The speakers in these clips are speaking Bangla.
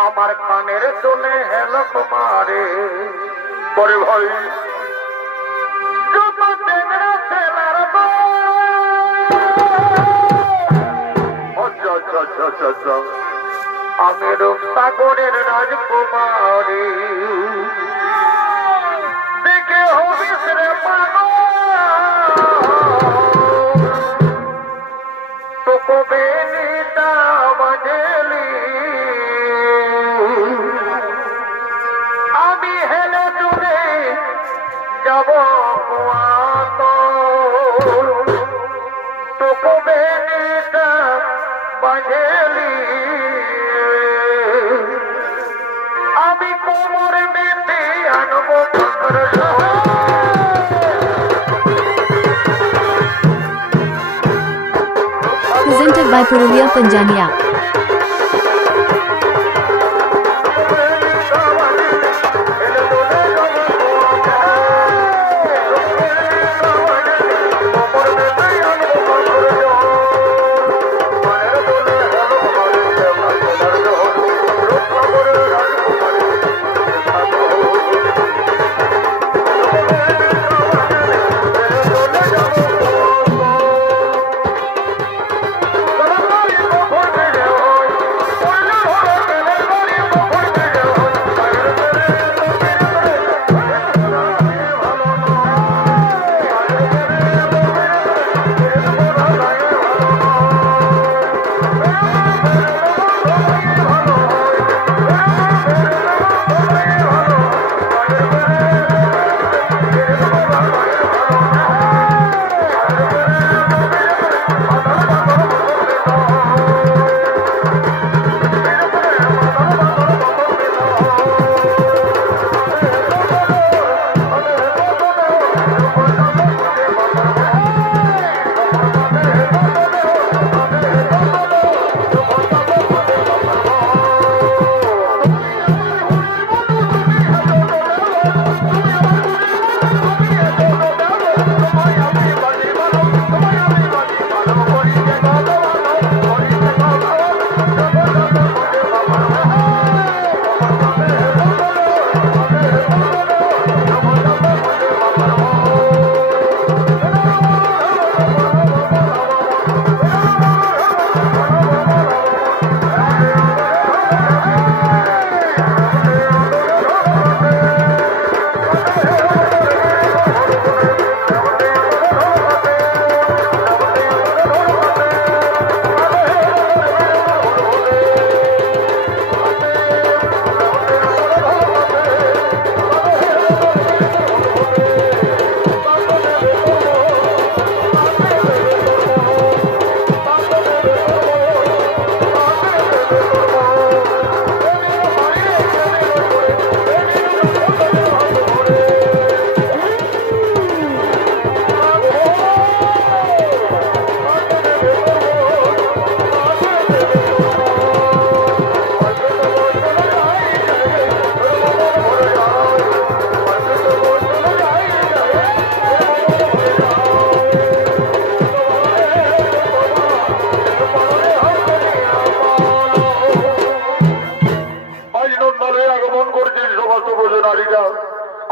আমার কানের শুনে হেলো তোমারে পরে ভাই যত টেংরা ছেলার আমি রূপসাগরের রাজকুমারী দেখে হবিস রে পাগল তো কবে নিতা বাজেলি আমি হেলে চলে যাব তো কবে নিতা বাজেলি আমি কোমর বেঁধে আনবো Presented by Purulia Panjania.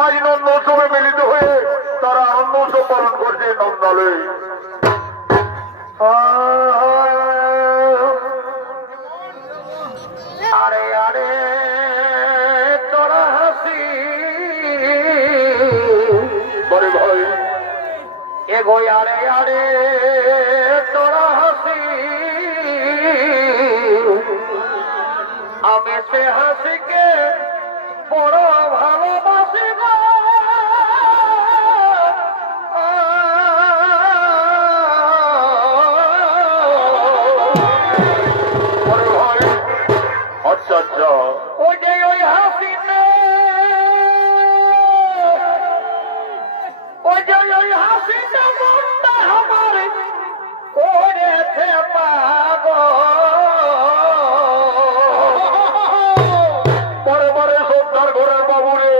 আজ নন্দোৎসবে মিলিত হয়ে তারা আনন্দ উৎসব পালন করছে নন্দালে। আরে আরে তোরা হাসি বলে ভাই এগো আরে আরে তোরা হাসি আমি সে হাসিকে বড় ভালোবাসি গো আচ্ছা আচ্ছা ওই যে ওই হাসি ওই যে ওই হাসি মনটা আমার করেছে পাগল পরে পরে সন্ধ্যার ঘরের বাবু রে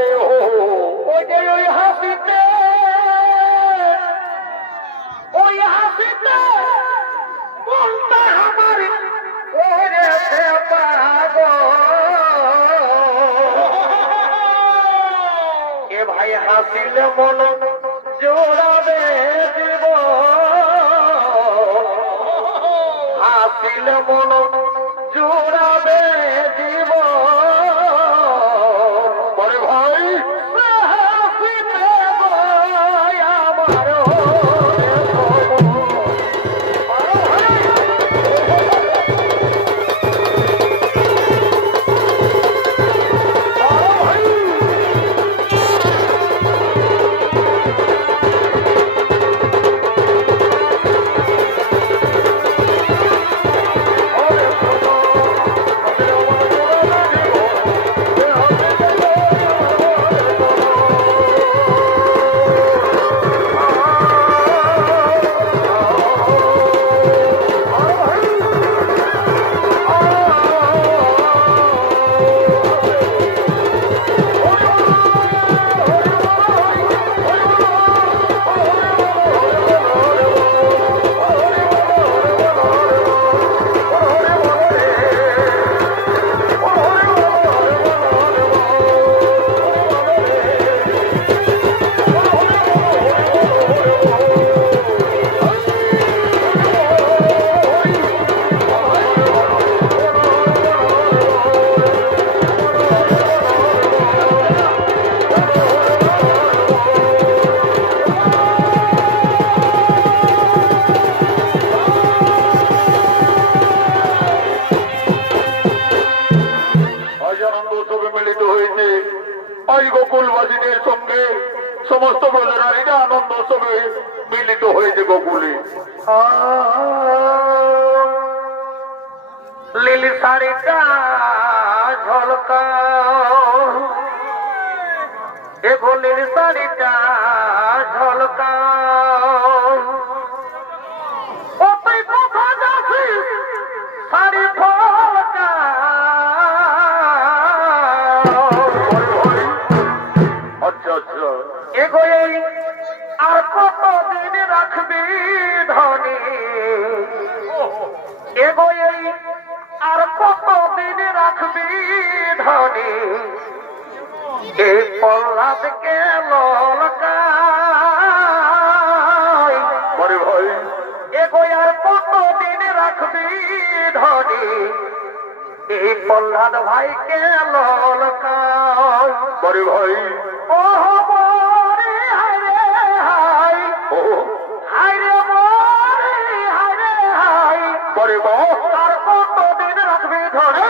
হাসিলে মন জোড়াবে জীব হাসিলে মন জোড়াবে জীব বড় ভাই হাসিতে বয় আমার গোকুলবাসীদের সঙ্গে সমস্ত ব্রজনারীরা আনন্দ উৎসবে মিলিত হয়েছে গোকুলে লিলি শাড়িটা ঝলকা এগো লিলি শাড়িটা ঝলকা ও তুই কোথা যাচ্ছিস শাড়ি ফলকা এগো এই আর কতদিন রাখবি ধনী এগো এই আর কতদিন রাখবি ধনী এই প্রহ্লাদকে ললকাই বড় ভাই এগো আর কতদিন রাখবি ধনী এই প্রহ্লাদ ভাইকে ললকাই বড় ভাই ও বরে হায়রে হাই ও হায়রে বরে হায়রে হাই বরে বাহ আর কতদিন রাখবি ধরে